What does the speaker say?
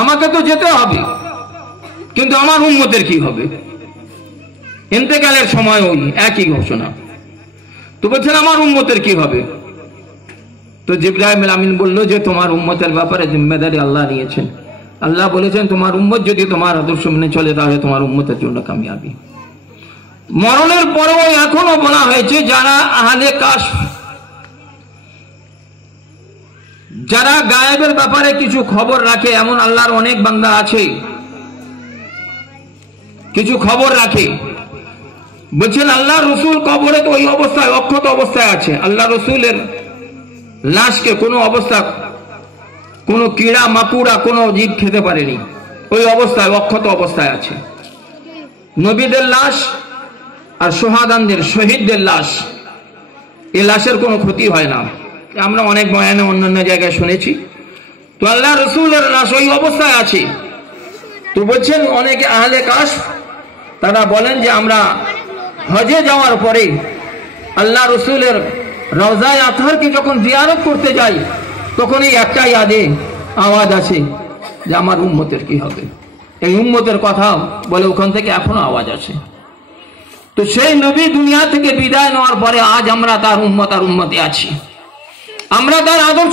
আমাকে তো যেতে হবে, কিন্তু আমার উম্মতের কি হবে? ইন্তেকালের সময় ওই একই ঘোষণা। তো বলছেন আমার উম্মতের কি হবে? তো জিবরাইল আমিন বলল যে তোমার উম্মতের ব্যাপারে জিম্মেদারি আল্লাহ নিয়েছেন। আল্লাহ বলেছেন তোমার উম্মত যদি তোমার আদর্শ মেনে চলে তাহলে তোমার উম্মতের জন্য কামিয়াবি। মরণের পরেও এখনো বলা হয়েছে যারা আহলে কাশফ, যারা গায়েবের ব্যাপারে কিছু খবর রাখে, এমন আল্লাহর অনেক বান্দা আছে কিছু খবর রাখে। বলছেন আল্লাহ রসুল কবরে তো ওই অবস্থায় অক্ষত অবস্থায় আছে। আল্লাহ রসুলের লাশকে কোনো অবস্থা কোনো কীড়া মাকুড়া কোনো জীব খেতে পারেনি, ওই অবস্থায় অক্ষত অবস্থায় আছে। নবীদের লাশ আর সোহাদানদের শহীদদের লাশ, এই লাশের কোনো ক্ষতি হয় না, আমরা অনেক বয়ানে অন্যান্য জায়গায় শুনেছি। তো আল্লাহ রসুলের লাশ ওই অবস্থায় আছে। তো বলছেন অনেকে আহলে কাশফ তারা বলেন যে আমরা হজে যাওয়ার পরে আল্লাহ রসুলের রওজায়ে আতহারকে যখন জিয়ারত করতে যাই তখন এই একটাই আওয়াজ আছে যে আমার উম্মতের কি হবে। এই উম্মতের কথা বলে ওখান থেকে এখনো আওয়াজ আছে। তো সেই নবী দুনিয়া থেকে বিদায় নেওয়ার পরে আজ আমরা তার উম্মত আর উম্মতে আছি, আমরা তার আদর্শ